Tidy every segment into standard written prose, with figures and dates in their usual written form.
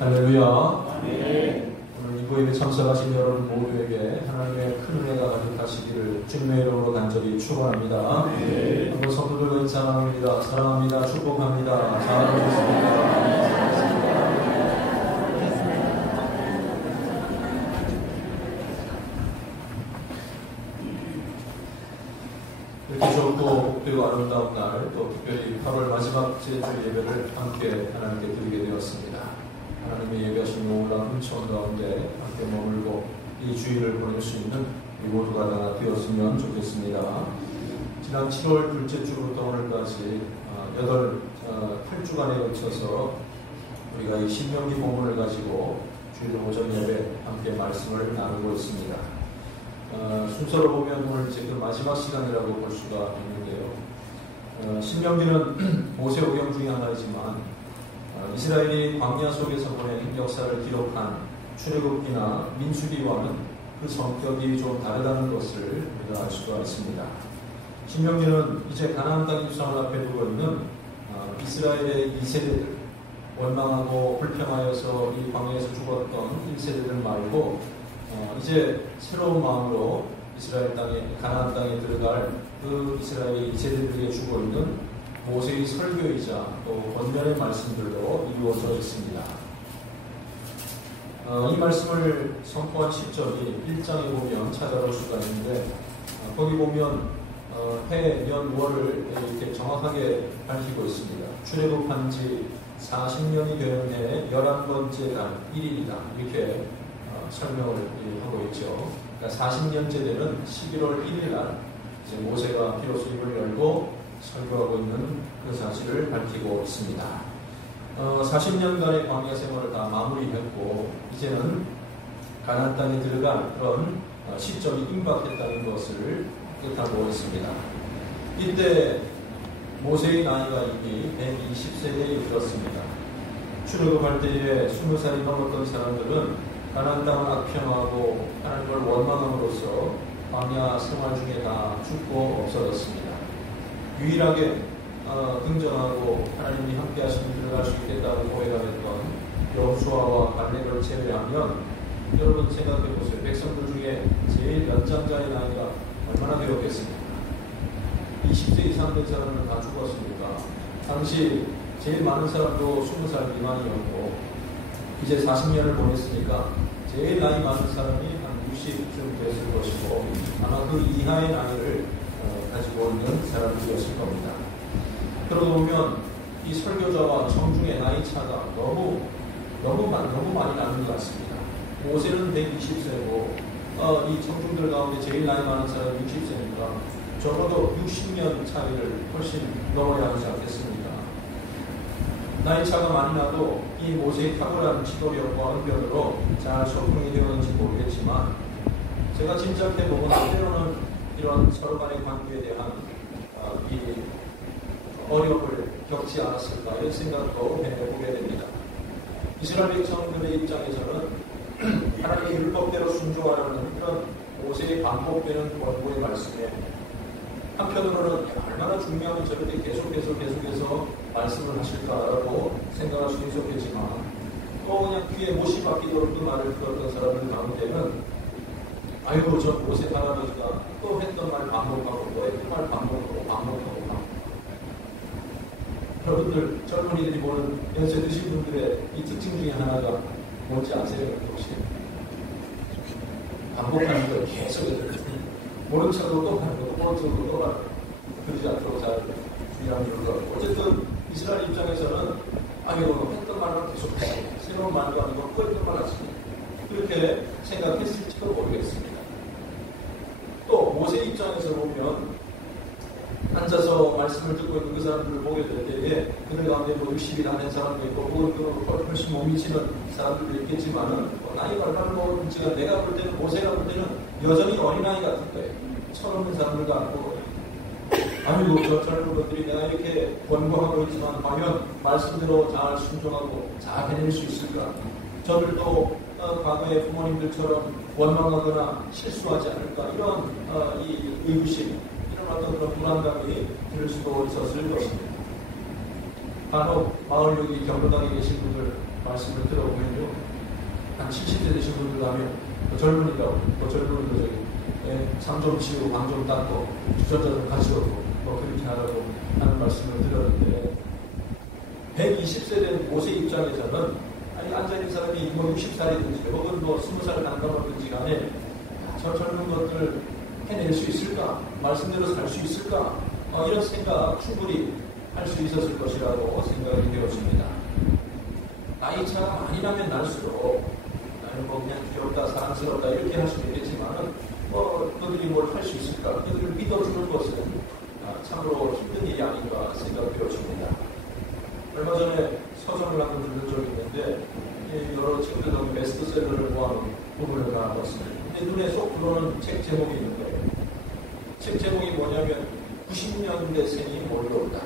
할렐루야. 네. 오늘 이부에게 참석하신 여러분 모두에게 하나님의 큰 은혜가 가득하시기를 주님의 이름으로 간절히 축원합니다. 네. 한번 성도들과 사랑합니다. 사랑합니다. 축복합니다. 잘하셨습니다. 이렇게 좋고 복되고 아름다운 날, 또 특별히 8월 마지막 제주 예배를 함께 하나님께 드리게 되었습니다. 하나님의 예배하신 놀라운 은총 가운데 함께 머물고 이 주일을 보낼 수 있는 우리 모두가 다 되었으면 좋겠습니다. 지난 7월 둘째 주부터 오늘까지 8주간에 걸쳐서 우리가 이 신명기 본문을 가지고 주일 오전 예배 함께 말씀을 나누고 있습니다. 순서로 보면 오늘 이제 그 마지막 시간이라고 볼 수가 있는데요. 신명기는 모세 오경 중에 하나이지만 이스라엘이 광야 속에서 보낸 역사를 기록한 출애굽기나 민수기와는 그 성격이 좀 다르다는 것을 우리가 알 수가 있습니다. 신명기는 이제 가나안 땅 유산을 앞에 두고 있는 이스라엘의 2세대들, 원망하고 불평하여서 이 광야에서 죽었던 1세대들 말고 이제 새로운 마음으로 이스라엘 땅에, 가나안 땅에 들어갈 그 이스라엘의 2세대들에게 주고 있는 모세의 설교이자 또 권면의 말씀들로 이루어져 있습니다. 이 말씀을 선포한 시점이 1장에 보면 찾아볼 수가 있는데 거기 보면 해, 년, 월을 이렇게 정확하게 밝히고 있습니다. 출애굽한 지 40년이 되는 해의 11번째 달 1일이다. 이렇게 설명을 하고 있죠. 그러니까 40년째 되는 11월 1일 날 이제 모세가 비로소 입을 열고 설교하고 있는 그 사실을 밝히고 있습니다. 40년간의 광야 생활을 다 마무리했고 이제는 가나안 땅에 들어갈 그런 시점이 임박했다는 것을 뜻하고 있습니다. 이때 모세의 나이가 이미 120세에 이르렀습니다. 출애굽할 때에 20살이 넘었던 사람들은 가나안 땅을 악평하고 하나님을 원망함으로써 광야 생활 중에 다 죽고 없어졌습니다. 유일하게 등장하고 하나님이 함께 하시면 들어갈 수 있겠다고 고백하였던 여호수아와 갈렙을 제외하면 여러분 생각해 보세요. 백성들 중에 제일 연장자의 나이가 얼마나 되었겠습니까? 20세 이상 된 사람은 다 죽었습니까? 당시 제일 많은 사람도 20살 미만이었고 이제 40년을 보냈으니까 제일 나이 많은 사람이 한 60쯤 됐을 것이고 아마 그 이하의 나이를 가지고 있는 사람들이었을 겁니다. 그러고 보면 이 설교자와 청중의 나이 차가 너무 많이 나는 것 같습니다. 모세는 120세고 이 청중들 가운데 제일 나이 많은 사람이 60세니까 적어도 60년 차이를 훨씬 넘어야 하지 않겠습니까? 나이 차가 많이 나도 이 모세의 탁월한 지도력과 언변으로 잘 소통이 되었는지 모르겠지만 제가 짐작해보면 때로는 이런 서로 간의 관계에 대한 이 어려움을 겪지 않았을까 이런 생각도 해보게 됩니다. 이스라엘 백성들의 입장에서는 하나님의 율법대로 순종하려는 그런 모세의 반복되는 권고의 말씀에 한편으로는 얼마나 중요하면 저렇게 계속해서 말씀을 하실까라고 생각할 수 있었겠지만 또 그냥 귀에 못이 박히도록 그 말을 들었던 사람들 가운데는 아이고 저 모세 할아버지가 또 했던 말 반복하고 또 했던 말 반복하고 여러분들 젊은이들이 보는 연세 드신 분들의 이 특징 중에 하나가 뭔지 아세요? 혹시 반복하는 걸 계속 모른 척으로 또 하는 거, 모른 척으로 또 하는 거 그러지 않도록 잘 주의하는 이유가 어쨌든 이스라엘 입장에서는 아이고 했던 말만 계속 새로운 말도 아니고 또 했던 말 같습니다. 그렇게 생각했을지도 모르겠습니다. 또 모세 입장에서 보면 앉아서 말씀을 듣고 있는 그 사람들을 보게 될 때에 그들 가운데 뭐 60이 다 된 사람도 있고 훨씬 못 미치는 사람들도 있겠지만은 나이가 얼마나 먹었는지가 내가 볼 때는 모세가 볼 때는 여전히 어린아이 같은 거예요. 철없는 사람들 같고 아이고 저 젊은 것들이 내가 이렇게 권고하고 있지만 과연 말씀대로 잘 순종하고 잘 해낼 수 있을까? 저들도 과거의 부모님들처럼 원망하거나 실수하지 않을까 이런 이 의구심 이런 어떤 그런 불안감이 들 수도 있었을 것입니다. 간혹 마을 여기 경로당에 계신 분들 말씀을 들어보면요, 한 70대 되신 분들 하면 젊은이라고, 젊은이도 저기 상 좀 치우고 방 좀 닦고 주전자 좀 가져오고 그렇게 하라고 하는 말씀을 들었는데, 120세 된 모세 입장에서는 아니 앉아있는 사람이 60살이든지 혹은 20살 단감하든지 간에 저 젊은 것들 해낼 수 있을까? 말씀대로 살 수 있을까? 이런 생각 충분히 할 수 있었을 것이라고 생각이 되었습니다. 나이 차가 많이 나면 날수록 나는 그냥 귀엽다, 사랑스럽다 이렇게 할 수도 있겠지만은 그들이 뭘 할 수 있을까? 그들을 믿어주는 것은 참으로 힘든 일이 아닌가 생각되었습니다. 얼마 전에 서점을 한번 들은 적이 있는데 여러 책들 베스트셀러를 모아놓은 부분을 나왔습니다. 근데 눈에 쏙 들어오는 책 제목이 있는데, 책 제목이 뭐냐면 90년대생이 몰려온다.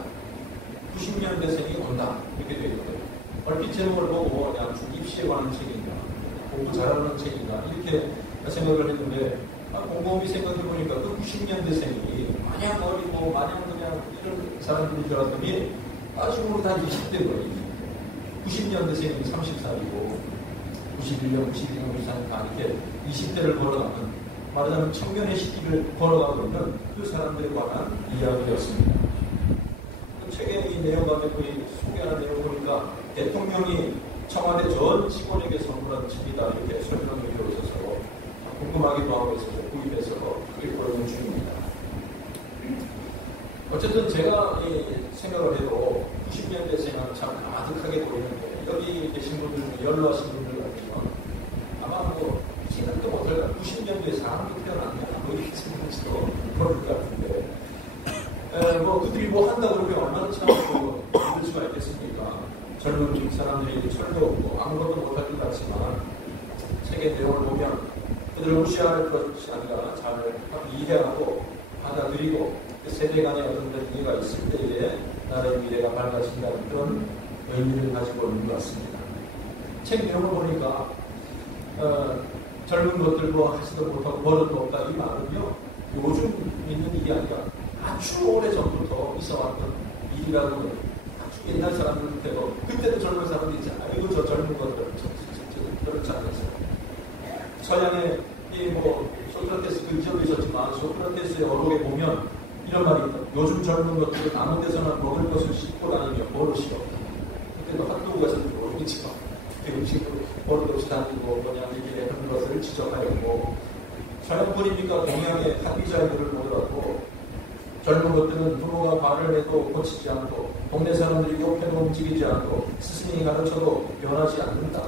90년대생이 온다. 이렇게 되어 있거든요. 얼핏 제목을 보고 그냥 입시에 관한 책인가, 공부 잘하는 책인가 이렇게 생각을 했는데, 곰곰이 생각해보니까 그 90년대생이 마냥 어리고 마냥 그냥 이런 사람들인 줄 알았더니 나중으로 다 20대 거예요. 90년대생이 30살이고 91년, 92년, 93년 다 이렇게 20대를 걸어가는, 말하자면 청년의 시기를 걸어가고 있는 그 사람들에 관한 이야기였습니다. 책의 이 내용 가운데 소개하는 내용 보니까 대통령이 청와대 전 직원에게 선물한 책이다 이렇게 설명이 되어 있어서 궁금하기도 하고 있어서 구입해서 읽어보는 중입니다. 어쨌든 제가 생각을 해도 90년대생은 참 아득하게 보이는데, 여기 계신 분들, 연로하신 분들 같으면 아마 생각도 못할 90년대에 사람도 태어났냐 이렇게 생각해서 모를 것 같은데, 그들이 한다고 그러면 얼마나 참 힘들 수가 있겠습니까? 젊은 사람들이 철도 없고 아무것도 못할 것 같지만 책의 내용을 보면 그들을 무시할 것이 아니라 잘 이해하고 받아들이고 세대 간의 어떤 이해가 있을 때에 나라의 미래가 밝아진다는 그런 의미를 가지고 있는 것 같습니다. 책 내용을 보니까 젊은 것들 하지도 못하고 버릇도 없다 이 말은요, 요즘 있는 일이 아니라 아주 오래전부터 있어왔던 일이라고, 아주 옛날 사람들부터 그때도 젊은 사람들이 있잖아요. 이거 저 젊은 것들 그렇지 않겠어요. 서양의 소크라테스 그 이전도 있었지만 소크라테스의 어록에 보면 이런 말이 있다. 요즘 젊은 것들은 아무 데서나 먹을 것을 싣고 다니며 버릇이 없다. 그때도 핫도그에서 모르겠지만 음식으로 버릇 없이 다니고 그냥 이렇게 하는 것을 지적하였고, 서양분이니까 동양의 합의자들을 보더라도 젊은 것들은 부모가 말을 해도 고치지 않고 동네 사람들이 욕해도 움직이지 않고 스승이 가르쳐도 변하지 않는다.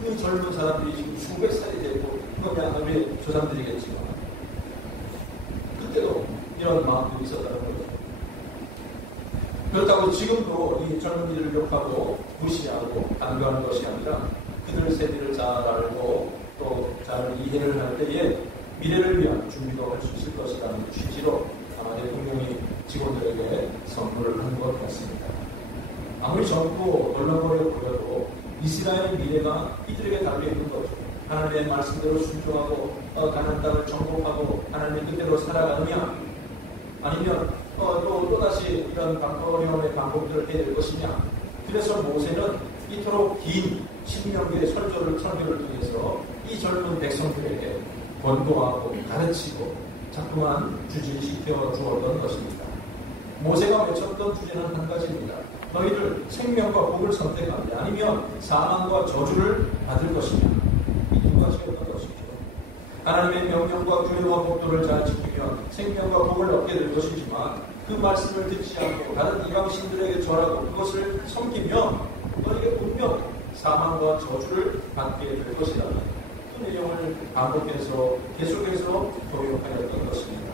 그 젊은 사람들이 지금 수백 살이 되고, 그건 아무리 조상들이겠지만 그때도 이런 마음이 있었다는 거죠. 그렇다고 지금도 이 젊은이들을 욕하고 무시하고 강요하는 것이 아니라 그들 세대를 잘 알고 또 잘 이해를 할 때에 미래를 위한 준비도 할 수 있을 것이라는 취지로 대통령이 직원들에게 선물을 한 것 같습니다. 아무리 젊고 널렁거려 보여도 이스라엘의 미래가 이들에게 달려있는 거죠. 하나님의 말씀대로 순종하고 가나안 땅을 정복하고 하나님의 뜻대로 살아가느냐, 아니면 또다시 이런 어려움의 반복들을 해야 될 것이냐. 그래서 모세는 이토록 긴 신명기의 설교를 통해서 이 젊은 백성들에게 권고하고 가르치고 자꾸만 주진시켜 주었던 것입니다. 모세가 외쳤던 주제는 한 가지입니다. 너희들 생명과 복을 선택하냐 아니면 사망과 저주를 받을 것이냐. 이 두 가지였던 것이죠. 하나님의 명령과 규례와 법도를 잘 지키면 생명과 복을 얻게 될 것이지만 그 말씀을 듣지 않고 다른 이방신들에게 절하고 그것을 섬기면 너희에게 분명 사망과 저주를 받게 될 것이라는 그 내용을 반복해서 계속해서 교육하였던 것입니다.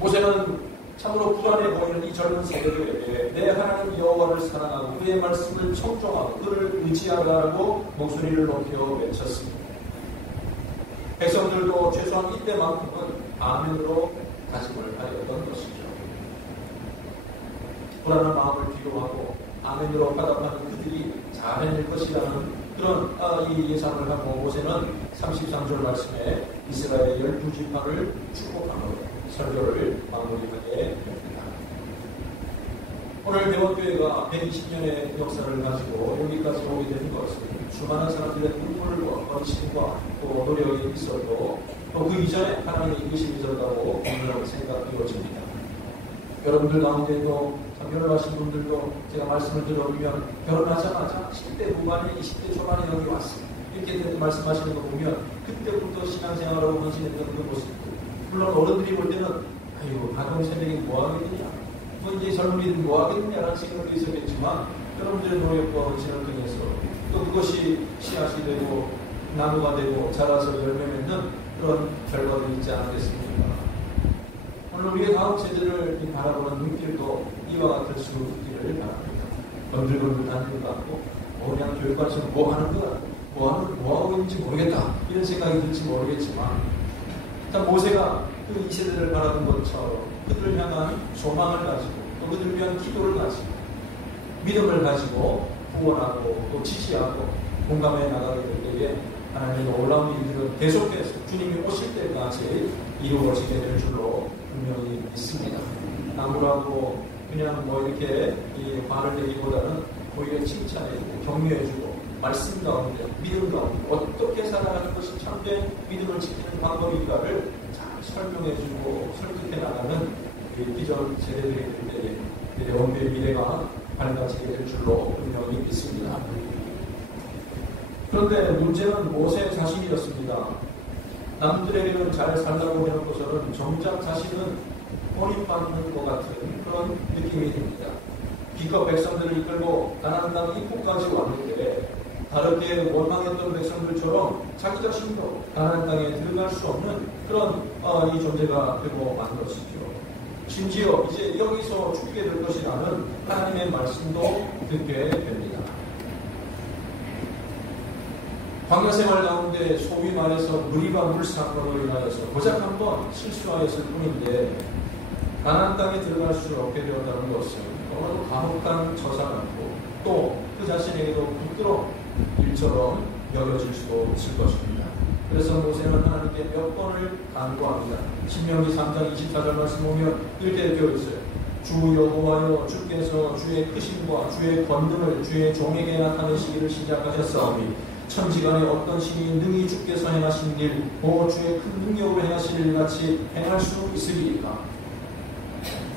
모세는 참으로 불안해 보이는 이 젊은 세대들에게 내 하나님 여호와를 사랑하고 그의 말씀을 청종하고 그를 의지하라고 목소리를 높여 외쳤습니다. 백성들도 최소한 이때만큼은 아멘으로 다짐을 하였던 것이죠. 불안한 마음을 뒤로하고 아멘으로 화답하는 그들이 잘 해낼 것이라는 그런 이 예상을 하고 모세는 33절 말씀에 이스라엘 12지파를 축복하는 설교를 마무리하게 됩니다. 오늘 대원교회가 120년의 역사를 가지고 여기까지 오게 된 것은 수많은 사람들의 눈물과 헌신과 또 노력이 있어도 또 그 이전에 하나님의 이끄심이 있었다고 오늘 생각되어집니다. 여러분들 가운데도 결혼하신 분들도 제가 말씀을 들어보면 결혼하자마자 10대 후반에 20대 초반에 여기 왔어요. 이렇게 말씀하시는 거 보면 그때부터 신앙생활하고 헌신했던 그 모습. 물론 어른들이 볼 때는 아이고 가정 새벽에 뭐 하겠느냐, 뭐 이제 젊은이들 뭐 하겠느냐라는 생각도 있었겠지만 여러분들의 노력과 헌신을 통해서 또 그것이 씨앗이 되고 나무가 되고 자라서 열매 맺는 그런 결과들이 있지 않겠습니까? 오늘 우리의 다음 세대를 바라보는 눈길도 이와 같을 수 있기를 바랍니다. 건들건들 다니는 것 같고 그냥 교육관에서 뭐 하는 것 같고 뭐 하고 있는지 모르겠다 이런 생각이 들지 모르겠지만 자, 모세가 그 2세대를 바라본 것처럼 그들을 향한 소망을 가지고 또 그들을 위한 기도를 가지고 믿음을 가지고 후원하고 또 지지하고 공감해 나가게 될 때에 하나님의 놀라운 일들은 계속해서 주님이 오실 때까지 이루어지게 될 줄로 분명히 믿습니다. 나무라고 그냥 뭐 이렇게 이 말을 내기보다는 오히려 칭찬해주고 격려해주고 말씀 가운데 믿음 가운데 어떻게 살아가는 것이 참된 믿음을 지키는 방법인가를 잘 설명해주고 설득해 나가는 기존 세대들이 될 때에 대원교의 미래가 밝아지게 될 줄로 분명히 믿습니다. 그런데 문제는 모세 자신이었습니다. 남들에게는 잘 살라고 해놓고서는 정작 자신은 고립받는 것 같은 그런 느낌이 듭니다. 기껏 백성들을 이끌고 가나안 땅 입구까지 왔는데 다르게 원망했던 백성들처럼 자기 자신도 가나안 땅에 들어갈 수 없는 그런 이 존재가 되고 만 것이죠. 심지어 이제 여기서 죽게 될 것이라는 하나님의 말씀도 듣게 됩니다. 광야 생활 가운데 소위 말해서 무리와 물사건으로 인하여서 고작 한번 실수하였을 뿐인데 가나안 땅에 들어갈 수 없게 되었다는 것은 너무나도 가혹한 처사였고 또 그 자신에게도 부끄러운 일처럼 여겨질 수도 있을 것입니다. 그래서 모세는 하나님께 몇 번을 간구합니다. 신명기 3장 24절 말씀 보면 이렇게 되어 있어요. 주 여호와여 주께서 주의 크심과 주의 권능을 주의 종에게 나타내시기를 시작하셨사오니 천지간에 어떤 신이 능히 주께서 행하신 일, 오 주의 큰 능력으로 행하신 일 같이 행할 수 있으리이까?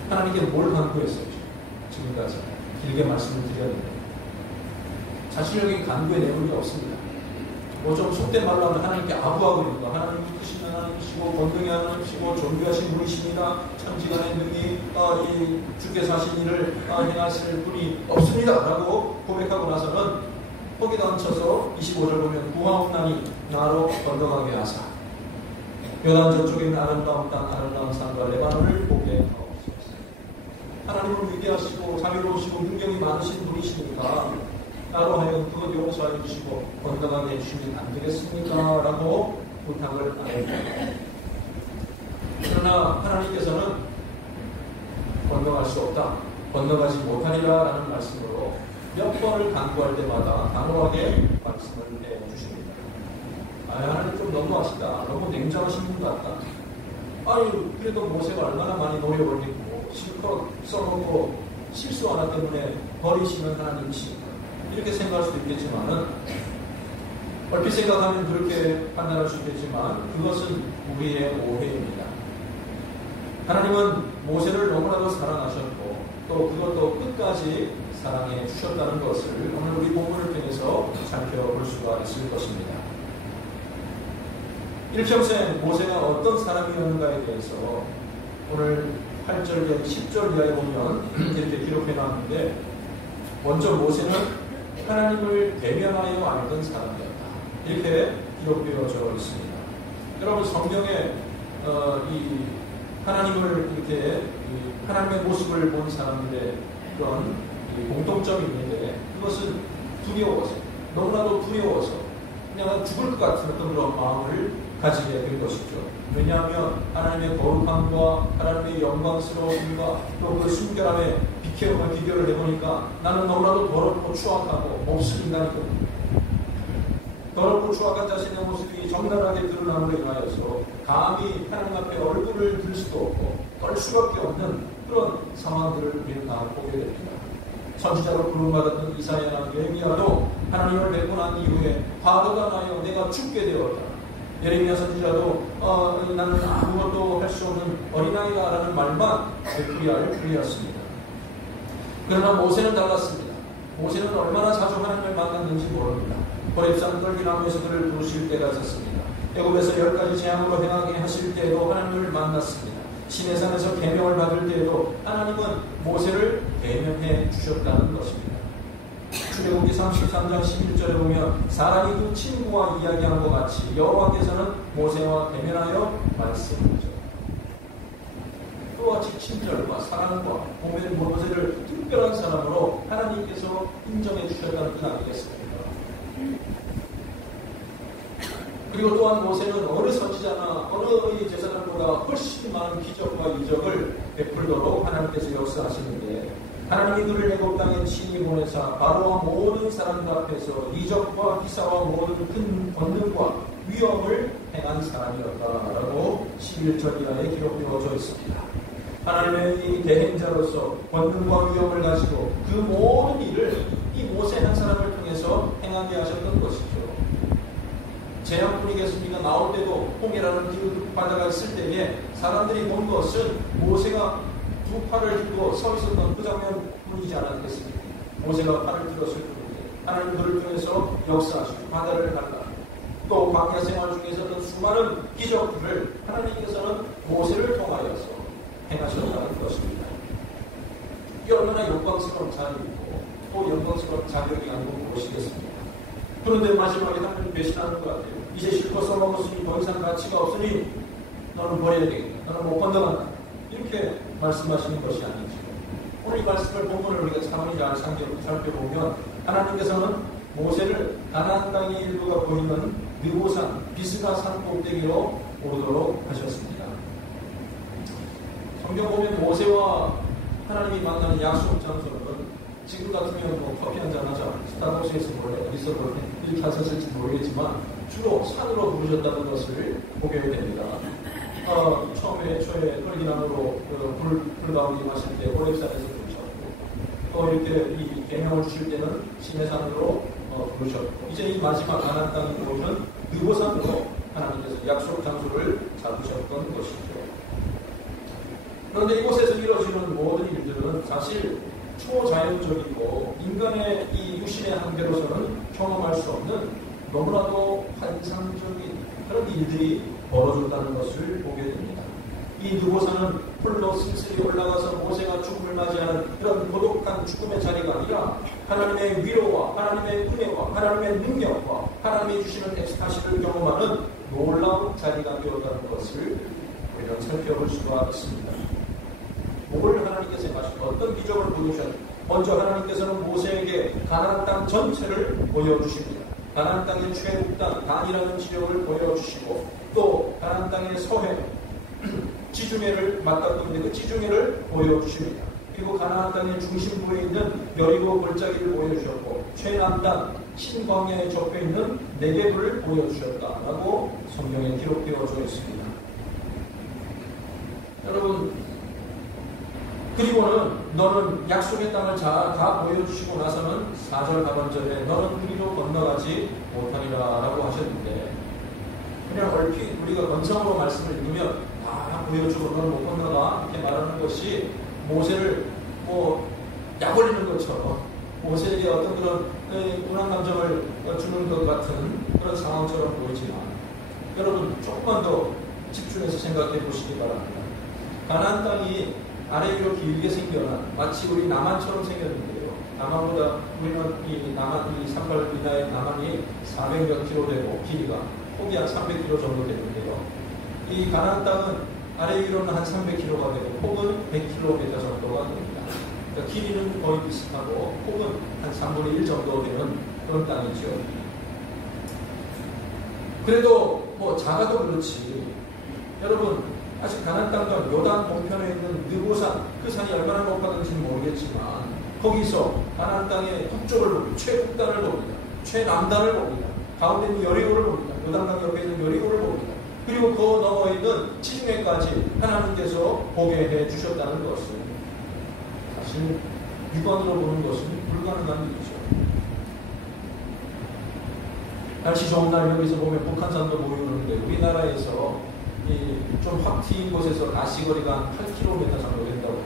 하나님께 뭘 간구했어요? 지금까지 길게 말씀을 드렸는데 자신에게 간구의 내용이 없습니다. 뭐 좀 속된 말로 하면 하나님께 아부하고 있는 거. 하나님 크신 하나님이시고 권능의 하나님이시고 존귀하신 분이십니다. 천지간에 능히 이 주께서 하신 일을 행하실 분이 없습니다. 라고 고백하고 나서는 거기다 얹혀서 25절 보면 구하옵나니 나로 건너가게 하사 요단 저쪽에 있는 아름다운 땅 아름다운 산과 레바논을 보게 하옵소서. 하나님은 위대하시고 자비로우시고 능력이 많으신 분이시니까 나로 하여금 그것 용서해 주시고 건너가게 해주시면 안 되겠습니까? 라고 부탁을 합니다. 그러나 하나님께서는 건너갈 수 없다, 건너가지 못하리라 라는 말씀으로 몇 번을 간구할 때마다 단호하게 말씀을 해주십니다. 하나님 좀 너무하시다, 너무 냉정하신 분 같다. 그래도 모세가 얼마나 많이 노력을 했고 실컷 써놓고 실수 하나 때문에 버리시는 하나님이시니까 이렇게 생각할 수도 있겠지만은 얼핏 생각하면 그렇게 판단할 수 있겠지만 그것은 우리의 오해입니다. 하나님은 모세를 너무나도 사랑하셨고 또 그것도 끝까지 사랑해 주셨다는 것을 오늘 우리 본문을 통해서 살펴볼 수가 있을 것입니다. 일평생 모세가 어떤 사람이었는가에 대해서 오늘 8절, 10절 이하에 보면 이렇게 기록해 놨는데 먼저 모세는 하나님을 대면하여 알던 사람이었다. 이렇게 기록되어져 있습니다. 여러분 성경에 이 하나님을 이렇게 하나님의 모습을 본 사람들의 그런 공통점이 있는데 그것은 두려워서 너무나도 두려워서 그냥 죽을 것 같은 어떤 그런 마음을 가지게 된 것이죠. 왜냐하면 하나님의 거룩함과 하나님의 영광스러움과 또 그 순결함의 비교를 해보니까 나는 너무나도 더럽고 추악하고 몹쓸 인간이거든요. 더럽고 추악한 자신의 모습이 적나라하게 드러남으로 인하여서 감히 하나님 앞에 얼굴을 들 수도 없고 떨 수밖에 없는 그런 상황들을 우리는 다 보게 됩니다. 선지자로 부름받았던 이사야나 예레미야도 하나님을 뵙고 난 이후에 화가 나여 내가 죽게 되었다. 예레미야 선지자도 나는 아무것도 할 수 없는 어린아이다 라는 말만 되풀이할 뿐이었습니다. 그러나 모세는 달랐습니다. 모세는 얼마나 자주 하나님을 만났는지 모릅니다. 호렙산 떨기나무에서 그를 부르실 때가 있었습니다. 애굽에서 10가지 재앙으로 행하게 하실 때에도 하나님을 만났습니다. 시내산에서 계명을 받을 때에도 하나님은 모세를 계명해 주셨다는 것입니다. 출애굽기 33장 11절에 보면 사람이 두 친구와 이야기한 것 같이 여호와께서는 모세와 대면하여 말씀하셨다. 그와 같이 친절과 사랑과 보면 모세를 특별한 사람으로 하나님께서 인정해 주셨다는 뜻 아니겠습니까? 그리고 또한 모세는 어느 선지자나 어느 제사장보다 훨씬 많은 기적과 이적을 베풀도록 하나님께서 역사하시는데 하나님이 그를 애굽 땅에 친히 보내사 바로와 모든 사람들 앞에서 이적과 기사와 모든 큰 권능과 위엄을 행한 사람이었다라고 11절 이하에 기록되어져 있습니다. 하나님의 이 대행자로서 권능과 위엄을 가지고 그 모든 일을 이 모세 한 사람을 통해서 행하게 하셨던 것이죠. 재앙뿐이겠습니까? 나올 때도 홍해라는 바다가 있을 때에 사람들이 본 것은 모세가 두 팔을 들고 서 있었던 그 장면뿐이지 않았겠습니까? 모세가 팔을 들었을 뿐인데 하나님 그를 통해서 역사하시고 바다를 갈라 또 광야 생활 중에서는 수많은 기적들을 하나님께서는 모세를 통하여서 행하셨다는 것입니다. 이게 얼마나 영광스러운 자리이고 또 영광스러운 자격이 아니고 무엇이겠습니까? 그런데 마지막에 하나님 배신하는 것 같아요. 이제 실컷 써먹었으니 더 이상 가치가 없으니 너는 버려야 되겠다. 너는 못 건너간다. 이렇게 말씀하시는 것이 아니죠. 오늘 이 말씀을 본문을 우리가 차분히 잘 살펴보면 하나님께서는 모세를 가나안 땅의 일부가 보이는 느보산 비스가 산 꼭대기로 오르도록 하셨습니다. 성경 보면 모세와 하나님이 만나는 약속 장소는 지금 같으면 뭐 커피 한잔 하자, 스타벅스에서 몰래 어디서 이렇게 하셨을지 모르겠지만 주로 산으로 부르셨다는 것을 보게 됩니다. 처음에 떨기나무로 불 가운데 마실 때 호렙산에서 부르셨고 또 이렇게 이 계명을 주실 때는 시내산으로 부르셨고 이제 이 마지막 가나안 땅에 보이는 느보산으로 하나님께서 약속 장소를 잡으셨던 것이죠. 그런데 이곳에서 이루어지는 모든 일들은 사실 초자연적이고 인간의 이 유신의 한계로서는 경험할 수 없는 너무나도 환상적인 그런 일들이 벌어졌다는 것을 보게 됩니다. 이 느보산은 홀로 쓸쓸히 올라가서 모세가 죽음을 맞이하는 그런 고독한 죽음의 자리가 아니라 하나님의 위로와 하나님의 은혜와 하나님의 능력과 하나님이 주시는 엑스타시를 경험하는 놀라운 자리가 되었다는 것을 우리가 살펴볼 수가 있습니다. 뭘 하나님께서 행하시고 어떤 기적을 보여주셨는지 먼저 하나님께서는 모세에게 가나안 땅 전체를 보여주십니다. 가나안 땅의 최북 땅 단이라는 지역을 보여주시고 또 가나안 땅의 서해 지중해를 맞닿고 있는 그 지중해를 보여주십니다. 그리고 가나안 땅의 중심부에 있는 여리고 골짜기를 보여주셨고 최남단 신광야에 접해 있는 네게브를 보여주셨다라고 성경에 기록되어져 있습니다. 여러분 그리고는 너는 약속의 땅을 다 보여주시고 나서는 4절 하반절에 너는 우리로 건너가지 못하리라 라고 하셨는데 그냥 얼핏 우리가 건성으로 말씀을 읽으면 다 보여주고 너는 못 건너가 이렇게 말하는 것이 모세를 약 올리는 것처럼 모세에게 어떤 그런 운한 감정을 주는 것 같은 그런 상황처럼 보이지만 여러분 조금만 더 집중해서 생각해 보시기 바랍니다. 가나안 땅이 아래 위로 길게 생겨난 마치 우리 남한처럼 생겼는데요. 남한보다 우리는 이 38 이하의 남한이 400몇 킬로 되고 길이가 폭이 한 300킬로 정도 되는데요. 이 가나안 땅은 아래 위로는 한 300킬로가 되고 폭은 100킬로미터 정도가 됩니다. 그러니까 길이는 거의 비슷하고 폭은 한 3분의 1 정도 되는 그런 땅이죠. 그래도 작아도 그렇지. 여러분 아직 가나안 땅과 요단 동편에 있는 느보산 그 산이 얼마나 높았는지는 모르겠지만 거기서 가나안 땅의 북쪽을 봅니다. 최북단을 봅니다. 최남단을 봅니다. 가운데 있는 여리고를 봅니다. 요단강 옆에 있는 여리고를 봅니다. 그리고 그 너머에 있는 지중해까지 하나님께서 보게 해 주셨다는 것은 사실 육안으로 보는 것은 불가능한 일이죠. 날씨 좋은 날 여기서 보면 북한산도 보이는데 우리나라에서 좀 확 트인 곳에서 가시거리가 한 8km 정도 된다고 해요.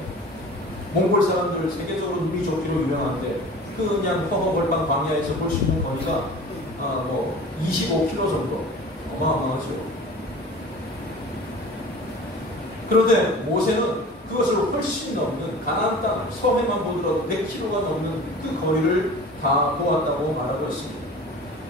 몽골 사람들 세계적으로 눈이 좋기로 유명한데 그냥 허허벌판 광야에서 볼 수 있는 거리가 25km 정도 어마어마하죠. 그런데 모세는 그것을 훨씬 넘는 가나안 땅 서해만 보더라도 100km가 넘는 그 거리를 다 보았다고 말하고 있습니다.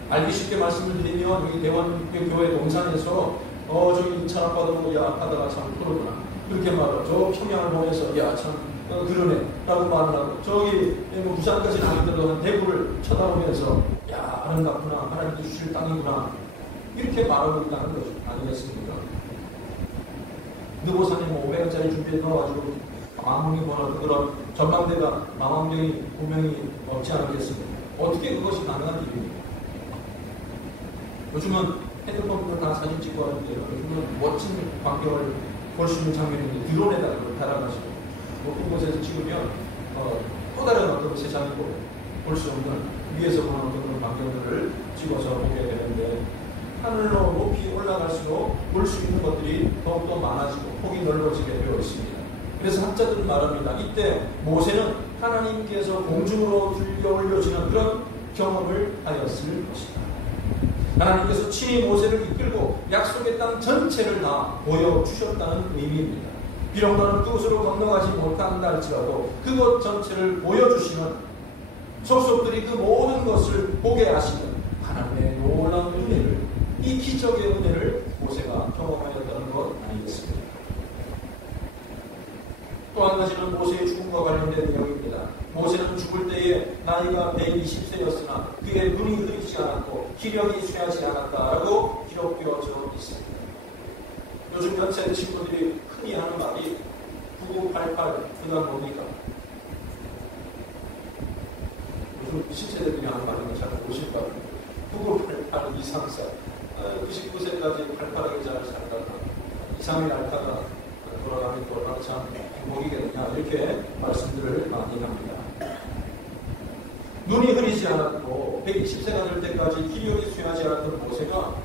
알기 쉽게 말씀을 드리면 여기 대원교회 동산에서 저기 인천 아빠도 야하다가 참 그러구나 그렇게 말하고 저 평양을 보면서 야 참 그러네 라고 말을 하고 저기 부산까지 나가더라도 대구를 쳐다보면서 야 아름답구나 하나님이 주실 땅이구나 이렇게 말하고 있다는 것 아니겠습니까? 느보산에 500원짜리 준비해 넣어가지고 망원경이 보는 그런 전망대가 망원경이 분명히 없지 않겠습니까? 어떻게 그것이 가능한 일입니까? 요즘은 핸드폰으로 다 사진 찍고 하는데요. 요즘은 멋진 광경을 볼 수 있는 장면인데 드론에다가 달아가지고 그곳에서 찍으면 또 다른 어떤 세상이고 볼 수 없는 위에서 보는 어떤 그런 광경들을 찍어서 보게 되는데 하늘로 높이 올라갈수록 볼 수 있는 것들이 더욱더 많아지고 폭이 넓어지게 되어 있습니다. 그래서 학자들은 말합니다. 이때 모세는 하나님께서 공중으로 들려 올려지는 그런 경험을 하였을 것이다. 하나님께서 친히 모세를 이끌고 약속의 땅 전체를 다 보여주셨다는 의미입니다. 비록 너는 그곳으로 건너가지 못한다 할지라도 그곳 전체를 보여주시는 속속들이 그 모든 것을 보게 하시는 하나님의 놀라운 은혜를 이 기적의 은혜를 모세가 경험하였다는 것 아니겠습니까? 또 한 가지는 모세의 죽음과 관련된 내용입니다. 모세는 죽을 때에 나이가 120세였으나 그의 눈이 흐리지 않았고 기력이 쇠하지 않았다라고 기록되어져 있습니다. 요즘 연세 드신 분들이 흔히 하는 말이 9988 그다음 뭡니까? 요즘 신세대들이 하는 말인데 잘 모르실 것 같아요. 9988 234 99세까지 팔팔하게 잘 살다가 2-3일 앓다가 돌아가면 또 얼마나 참 행복이겠느냐 이렇게 말씀들을 많이 합니다. 눈이 흐리지 않았고 120세가 될 때까지 기력이 쇠하지 않았던 모세가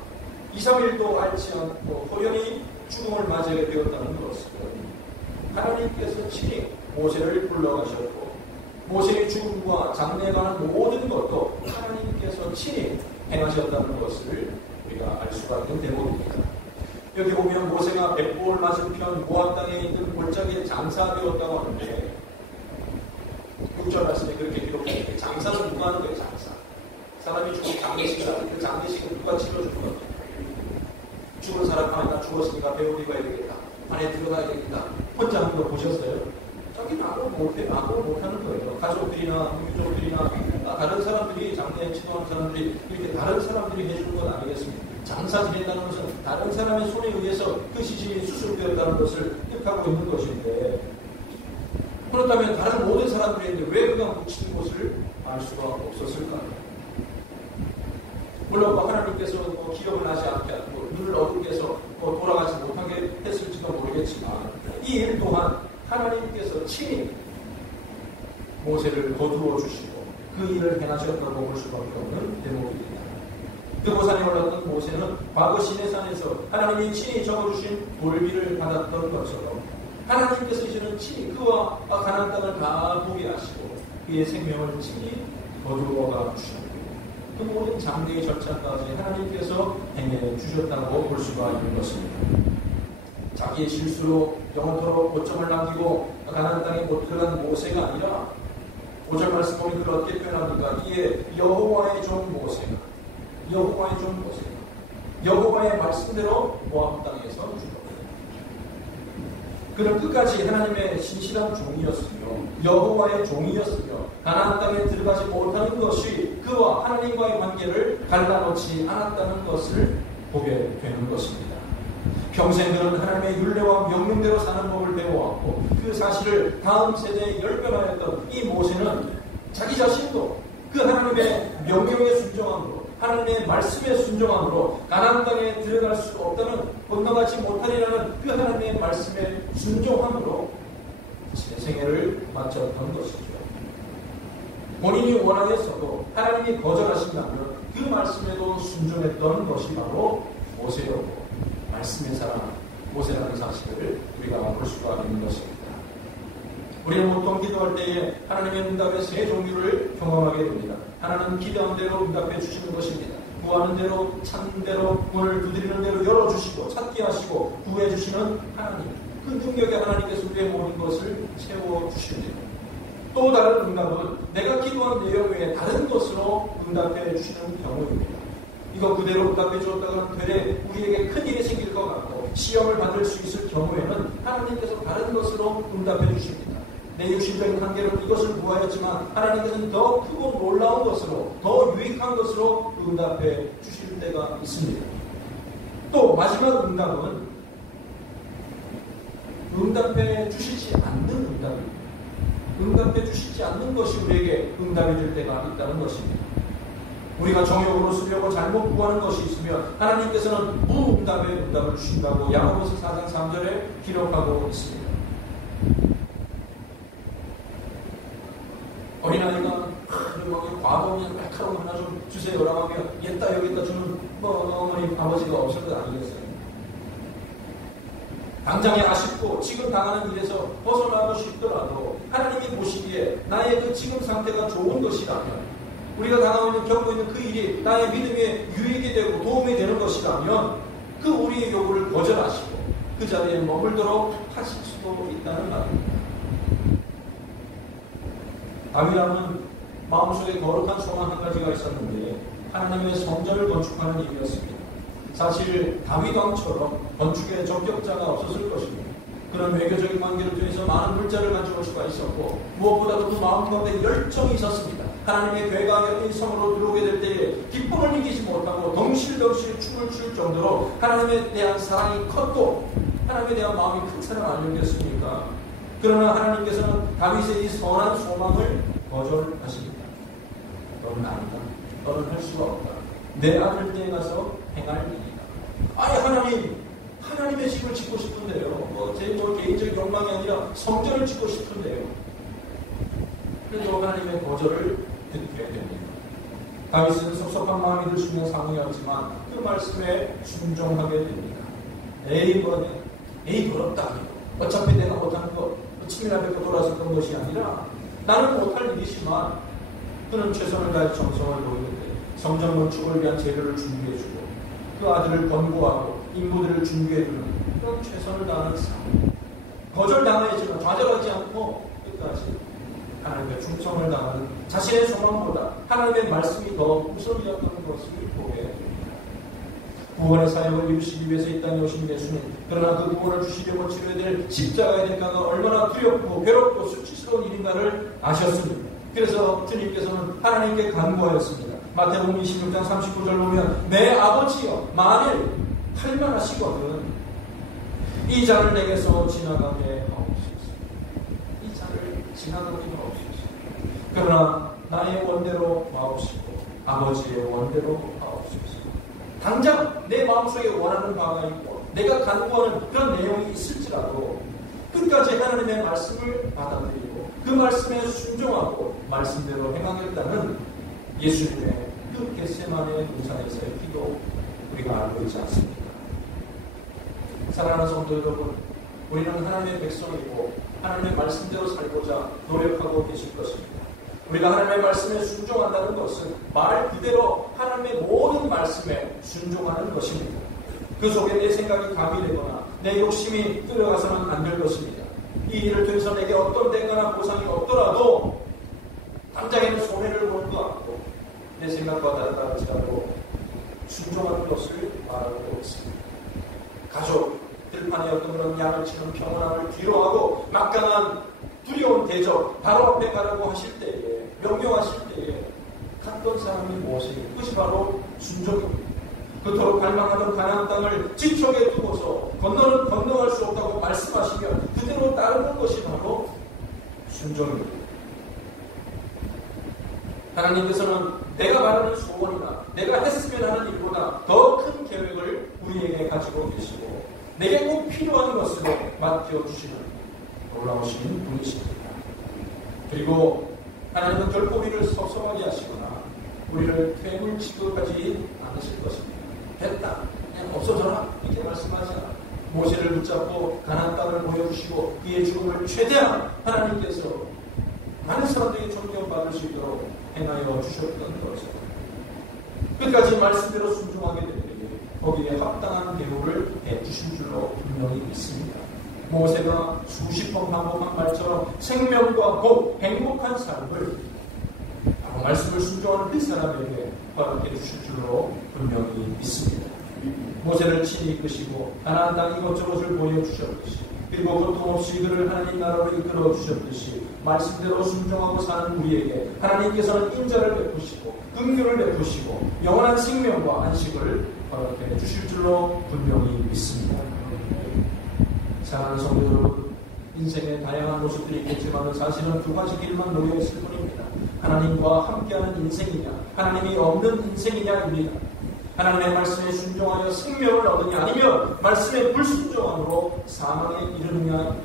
2-3일도 앓지 않고 호련히 죽음을 맞이하게 되었다는 것은 하나님께서 친히 모세를 불러가셨고 모세의 죽음과 장래에 관한 모든 것도 하나님께서 친히 행하셨다는 것을 우리가 알 수가 있는 대목입니다. 여기 보면 모세가 백보를 맞은편 모압 땅에 있는 골짜기에 장사되었다고 하는데 6절 말씀에 그렇게 기록합니다. 장사는 누가 하는 거예요? 장사. 사람이 죽으면 장례식을 하는데 그 장례식을 누가 치러주는 겁니까? 죽은 사람 나 죽었으니까 배우 입어야 되겠다. 안에 들어가야 되겠다. 혼자 하는 거 보셨어요? 저기 나도 못하는 거예요. 가족들이나 유족들이나 다른 사람들이 장례에 치도하는 사람들이 이렇게 다른 사람들이 해주는 건 아니겠습니까? 장사 지낸다는 것은 다른 사람의 손에 의해서 그 시신이 수술되었다는 것을 뜻하고 있는 것인데 그렇다면 다른 모든 사람들이 있는데 왜 그가 묻힌 것을 알 수가 없었을까요? 물론 하나님께서 기억을 하지 않게 하고 눈을 어둡게 해서 돌아가지 못하게 했을지도 모르겠지만 이 일 또한 하나님께서 친히 모세를 거두어 주시고 그 일을 행하셨다고 볼 수밖에 없는 대목입니다. 느보산에 올랐던 모세는 과거 시내산에서 하나님이 친히 적어주신 돌비를 받았던 것처럼 하나님께서 이제는 친히 그와 가나안 땅을 다 보게 하시고 그의 생명을 친히 거두어가 주셨고 그 모든 장례의 절차까지 하나님께서 행해 주셨다고 볼 수가 있는 것입니다. 자기의 실수로 영원토록 고점을 남기고 가나안 땅에 못 들어간 모세가 아니라 5절 말씀 보면 그걸 어떻게 표현합니까? 이에 여호와의 종 모세가 여호와의 말씀대로 모압 땅에서 죽었다. 그는 끝까지 하나님의 신실한 종이었으며 여호와의 종이었으며 가나안 땅에 들어가지 못하는 것이 그와 하나님과의 관계를 갈라놓지 않았다는 것을 보게 되는 것입니다. 평생 그는 하나님의 율례와 명령대로 사는 법을 배워왔고 그 사실을 다음 세대에 열변하였던 이 모세는 자기 자신도 그 하나님의 명령에 순종함으로 하나님의 말씀에 순종함으로 가나안 땅에 들어갈 수 없다는 건너가지 못하리라는 그 하나님의 말씀에 순종함으로 제 생애를 마쳤던 것이죠. 본인이 원하였어도 하나님이 거절하신다면 그 말씀에도 순종했던 것이 바로 모세였고 말씀의 사람 모세라는 사실을 우리가 볼 수가 있는 것입니다. 우리는 보통 기도할 때에 하나님의 응답의 세 종류를 경험하게 됩니다. 하나는 기대한 대로 응답해 주시는 것입니다. 구하는 대로 찾는 대로 문을 두드리는 대로 열어주시고 찾게 하시고 구해 주시는 하나님. 그 능력의 하나님께서 우리의 모든 것을 채워주십니다. 또 다른 응답은 내가 기도한 내용 외에 다른 것으로 응답해 주시는 경우입니다. 이거 그대로 응답해 주었다가는 되레 우리에게 큰일이 생길 것 같고 시험을 받을 수 있을 경우에는 하나님께서 다른 것으로 응답해 주십니다. 내 육신적인 한계로 이것을 구하였지만 하나님께서는 더 크고 놀라운 것으로 더 유익한 것으로 응답해 주실 때가 있습니다. 또 마지막 응답은 응답해 주시지 않는 응답입니다. 응답해 주시지 않는 것이 우리에게 응답이 될 때가 있다는 것입니다. 우리가 정욕으로 쓰려고 잘못 구하는 것이 있으면 하나님께서는 무응답의 응답을 주신다고 야고보서 4장 3절에 기록하고 있습니다. 어린아이가 과거면 날카로운 하나 좀 주세요라고 하면 얘다 여기다 주는 어머니 아버지가 없을 것 아니겠어요? 당장에 아쉽고 지금 당하는 일에서 벗어나고 싶더라도 하나님이 보시기에 나의 그 지금 상태가 좋은 것이라면 우리가 당하고 있는 겪고 있는 그 일이 나의 믿음에 유익이 되고 도움이 되는 것이라면 그 우리의 요구를 거절하시고 그 자리에 머물도록 하실 수도 있다는 말입니다. 다윗왕은 마음속에 거룩한 소망 한 가지가 있었는데 하나님의 성전을 건축하는 일이었습니다. 사실 다윗왕처럼 건축에 적격자가 없었을 것입니다. 그런 외교적인 관계를 통해서 많은 물자를 가져올 수가 있었고 무엇보다도 그 마음 가운데 열정이 있었습니다. 하나님의 괴가 이 성으로 들어오게 될 때에 기쁨을 이기지 못하고 덩실덩실 춤을 출 정도로 하나님에 대한 사랑이 컸고 하나님에 대한 마음이 큰 사람 아니었겠습니까? 그러나 하나님께서는 다윗의 이 선한 소망을 거절하십니다. 너는 아니다. 너는 할 수가 없다. 내 아들 때에 가서 행할 일이다. 아니 하나님의 집을 짓고 싶은데요. 제 개인적 욕망이 아니라 성전을 짓고 싶은데요. 그래서 하나님의 거절을 듣게 됩니다. 다윗은 섭섭한 마음이 들 수 있는 상황이었지만 그 말씀에 순종하게 됩니다. 에이 부럽다. 어차피 내가 못하는 것 치밀하 뵙고 돌아섰던 것이 아니라 나는 못할 일이지만 그는 최선을 다해 정성을 보이는데 성전 건축을 위한 재료를 준비해주고 그 아들을 권고하고 인부들을 준비해주는 그런 최선을 다하는 삶. 거절당하였지만 좌절하지 않고 끝까지 하나님의 충성을 다하는 자신의 소망보다 하나님의 말씀이 더 우선이었던 것을 보게 됩니다. 구원의 사역을 이루시기 위해서 이 땅에 오신 예수님, 그러나 그 구원을 주시려고 치러야 될 십자가의 대가가 얼마나 두렵고 괴롭고 수치스러운 일인가를 아셨습니다. 그래서 주님께서는 하나님께 간구하였습니다. 마태복음 26장 39절 보면 내 아버지여 만일 할만하시거든 이 잔을 내게서 지나가게 하옵소서. 이 잔을 지나가게 하옵소서. 그러나 나의 원대로 마옵시고 아버지의 원대로 하옵소서. 당장 내 마음속에 원하는 바가 있고 내가 간구하는 그런 내용이 있을지라도 끝까지 하나님의 말씀을 받아들이고 그 말씀에 순종하고 말씀대로 행하겠다는 예수님의 그 겟세마네 동산에서의 기도 우리가 알고 있지 않습니까? 사랑하는 성도 여러분, 우리는 하나님의 백성이고 하나님의 말씀대로 살고자 노력하고 계실 것입니다. 우리가 하나님의 말씀에 순종한다는 것은 말 그대로 하나님의 모든 말씀에 순종하는 것입니다. 그 속에 내 생각이 가미되거나 내 욕심이 끌어가서는 안 될 것입니다. 이 일을 통해서 내게 어떤 대가나 보상이 없더라도 당장에는 손해를 보는 것 같고 내 생각과 다르다 할지라도 순종하는 것을 말하고 있습니다. 가족, 들판에 어떤 그런 양을 치는 평온함을 뒤로하고 막강한 두려운 대적 바로 앞에 가라고 하실 때에 명령하실 때에 갔던 사람이 무엇이에요? 그것이 바로 순종입니다. 그토록 갈망하던 가나안 땅을 지척에 두고서 건너는 건너갈 수 없다고 말씀하시면 그대로 따르는 것이 바로 순종입니다. 하나님께서는 내가 말하는 소원이나 내가 했으면 하는 일보다 더 큰 계획을 우리에게 가지고 계시고 내게 꼭 필요한 것으로 맡겨주시는 놀라우신 분이십니다. 그리고 하나님은 결코 우리를 섭섭하게 하시거나 우리를 퇴물 취급하지 않으실 것입니다. 됐다, 그냥 없어져라, 이렇게 말씀하지 않아요. 모세를 붙잡고 가나안 땅을 보여주시고 그의 죽음을 최대한 하나님께서 많은 사람들이 존경받을 수 있도록 행하여 주셨던 것을 끝까지 말씀대로 순종하게 되면 거기에 합당한 대우를 해주신 줄로 분명히 믿습니다. 모세가 수십 번 반복한 말처럼 생명과 복, 행복한 삶을 바로 말씀을 순종하는 그 사람에게 허락해 주실 줄로 분명히 믿습니다. 모세를 친히 이끄시고 가나안 땅 이것저것을 보여주셨듯이 그리고 고통 없이 그를 하나님 나라로 이끌어 주셨듯이 말씀대로 순종하고 사는 우리에게 하나님께서는 인자를 베푸시고 긍휼을 베푸시고 영원한 생명과 안식을 허락해 주실 줄로 분명히 믿습니다. 사랑하는 성도 여러분, 인생의 다양한 모습들이 있겠지만 사실은 두 가지 길만 놓여 있을 뿐입니다. 하나님과 함께하는 인생이냐, 하나님이 없는 인생이냐입니다. 하나님의 말씀에 순종하여 생명을 얻으냐, 아니면 말씀에 불순종함으로 사망에 이르느냐.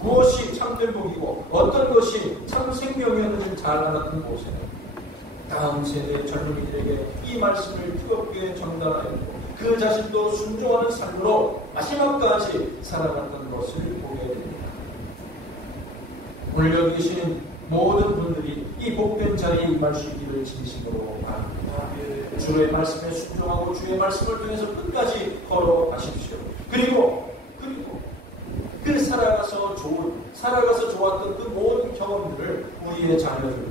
무엇이 참된 복이고 어떤 것이 참 생명이었는지 잘 알았던 모세는 다음 세대 젊은이들에게 이 말씀을 뜨겁게 전달하였고 그 자신도 순종하는 삶으로 마지막까지 살아갔던 것을 보게 됩니다. 오늘 여기 계신 모든 분들이 이 복된 자리에 임할 수 있기를 진심으로 바랍니다. 주의 말씀에 순종하고 주의 말씀을 통해서 끝까지 걸어가십시오. 그리고 그 살아가서 좋았던 그 모든 경험들을 우리의 자녀들,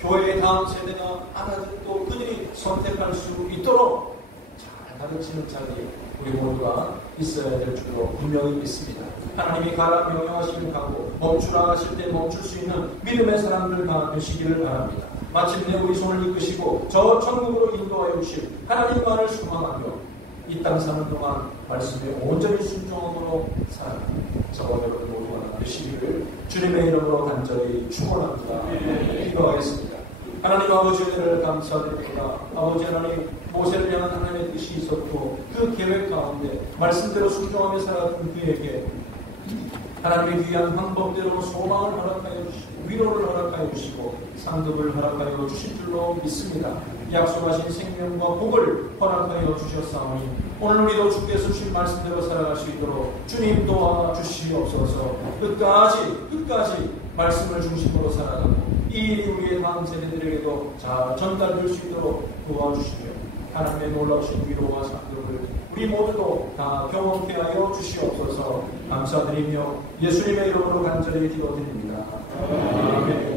교회의 다음 세대가 알아듣고 그들이 선택할 수 있도록 잘 가르치는 자리에 우리 모두가 있어야 될 줄로 분명히 믿습니다. 하나님이 가라 명령하시면 가고 멈추라 하실 때 멈출 수 있는 믿음의 사람들 다 되시기를 바랍니다. 마침내 우리 손을 이끄시고 저 천국으로 인도하여 주실 하나님만을 소망하며 이 땅 사는 동안 말씀에 온전히 순종함으로 살아가는 저와 여러분 모두가 되시기를 주님의 이름으로 간절히 축원합니다. 기도하겠습니다. 하나님 아버지 은혜를 감사드립니다. 아버지 하나님, 모세를 향한 하나님의 뜻이 있었고 그 계획 가운데 말씀대로 순종하며 살아가는 그에게 하나님의 귀한 방법대로 소망을 허락하여 주시고 위로를 허락하여 주시고 상급을 허락하여 주실 줄로 믿습니다. 약속하신 생명과 복을 허락하여 주셨사오니 오늘 우리도 주께서 주신 말씀대로 살아갈 수 있도록 주님 도와주시옵소서. 끝까지 말씀을 중심으로 살아가고 이 일이 우리의 다음 세대들에게도 잘 전달될 수 있도록 도와주시며 하나님의 놀라우신 위로와 상급을 우리 모두도 다 경험케 하여 주시옵소서. 감사드리며 예수님의 이름으로 간절히 기도드립니다. 아멘.